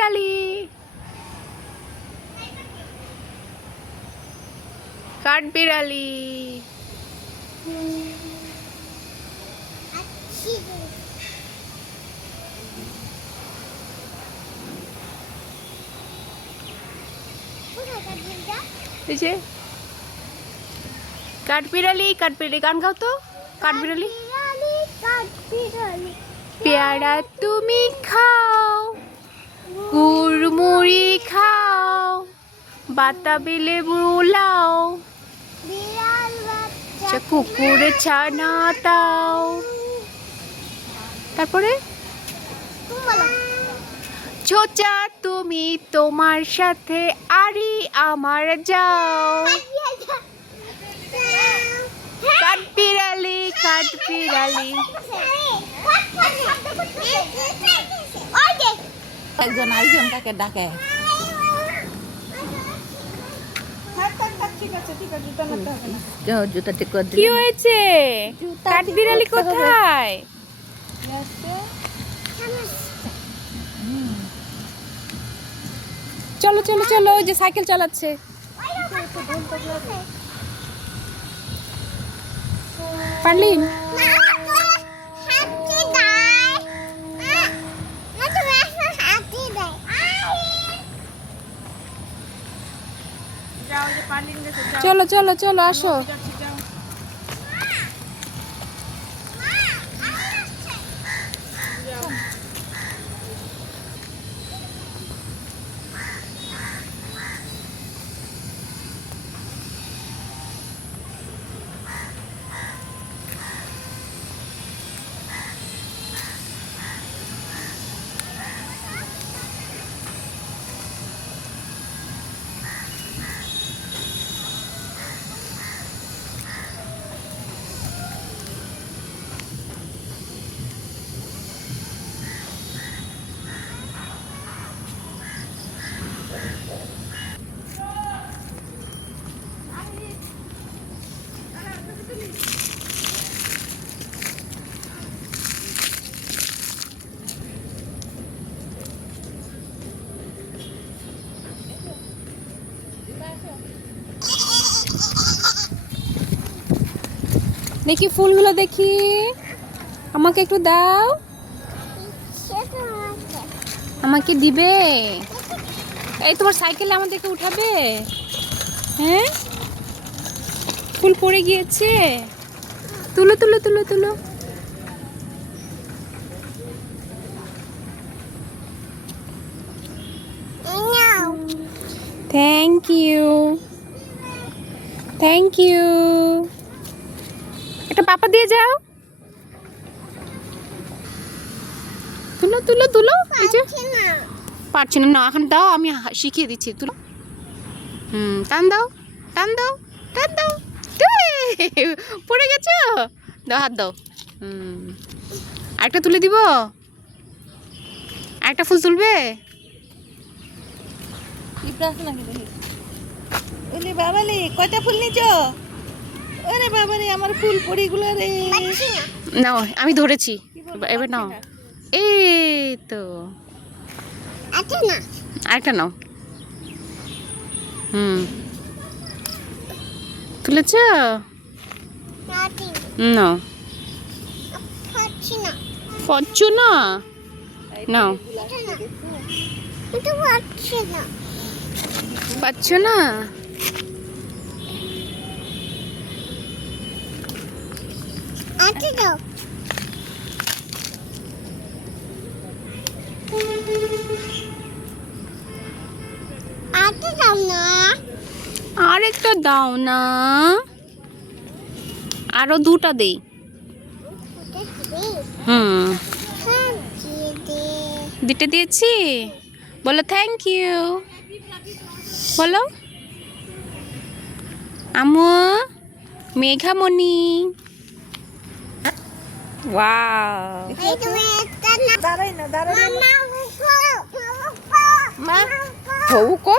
কাঠবিড়ালি কাঠবিড়ালি এই যে কাঠবিড়ালি কাঠবিড়ালি গান গাও তো কাঠবিড়ালি পেয়ারা তুমি খাও গুড়মুড়ি খাও বাতাবি লেবু লাও কুকুর ছানা তাও তারপরে ছোচা তুমি তোমার সাথে আরি আমার যাও কাঠবিড়ালি কাঠবিড়ালি একজন আরেকজনটাকে ডাকে। জুতা ঠিক করে কি হয়েছে কাঠবিড়ালি কোথায় চলো চলো চলো ওই যে সাইকেল চালাচ্ছে পারলিন চলো চলো চলো আসো দেখি ফুলগুলো দেখি আমাকে একটু দাও আমাকে দিবে এই তোমার সাইকেলে আমাদেরকে উঠাবে হ্যাঁ ফুল পড়ে গিয়েছে তুলো তুলো তুলো তুলো থ্যাংক ইউ থ্যাংক ইউ একটা পাপা দিয়ে যাও তুলো তুলো তুলো এই যে পারছি না না এখন দাও আমি শিখিয়ে দিচ্ছি তুলো টান দাও টান দাও টান দাও পড়ে গেছো দাও হাত দাও আরেকটা তুলে দিব আরেকটা ফুল তুলবে ওরে বাবালে কয়টা ফুল নিছো ওরে বাবারে আমার ফুল পড়িগুলো রে নাও আমি ধরেছি এবার নাও এই তো আরেকটা নাও তুলেছ নাও পাচ্ছ না নাও পাচ্ছ না আরেকটা দাও না আরো দুটা দেই দুটো দিয়েছি বলো থ্যাংক ইউ বলো আমু মেঘামণি দাঁড়াই না দাঁড়াই মা হউ কো